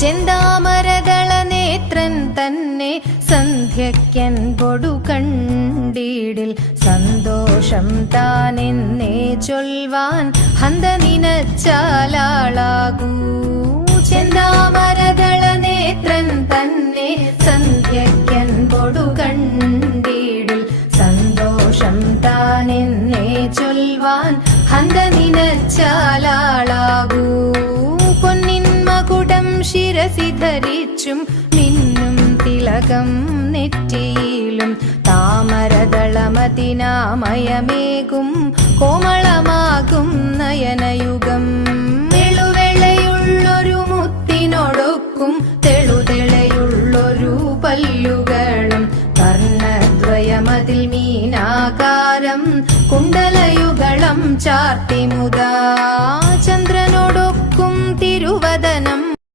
ചെന്താമരദള നേത്രൻ തന്നെ സന്ധ്യയ്ക്കൻപൊടു കണ്ടീടിൽ സന്തോഷം താനെന്നേ ചൊൽവാൻ ഹന്ത നിനച്ചാലാളാകൂ. ചെന്താമരദള നേത്രൻ തന്നെ സന്ധ്യയ്ക്കൻപൊടു കണ്ടീടിൽ സന്തോഷം താനെന്നേ ചൊൽവാൻ ഹന്ത നിനച്ചാലാളാകൂ. പൊന്നിൻ മകുടം ശിരസി ധരിച്ചും മിന്നും തിലകം നെറ്റിയിലും താമരദളമതിനാമയമേകും കോമളമാകും നയനയുഗം. തെളുവെളയുള്ളൊരു മുത്തിനൊടുക്കും തെളുതെളയുള്ളൊരു പല്ലുകളും കർണദ്വയമതിൽ മീനാകാരം കുണ്ടലയുഗളം ചാർത്തിമുതാ.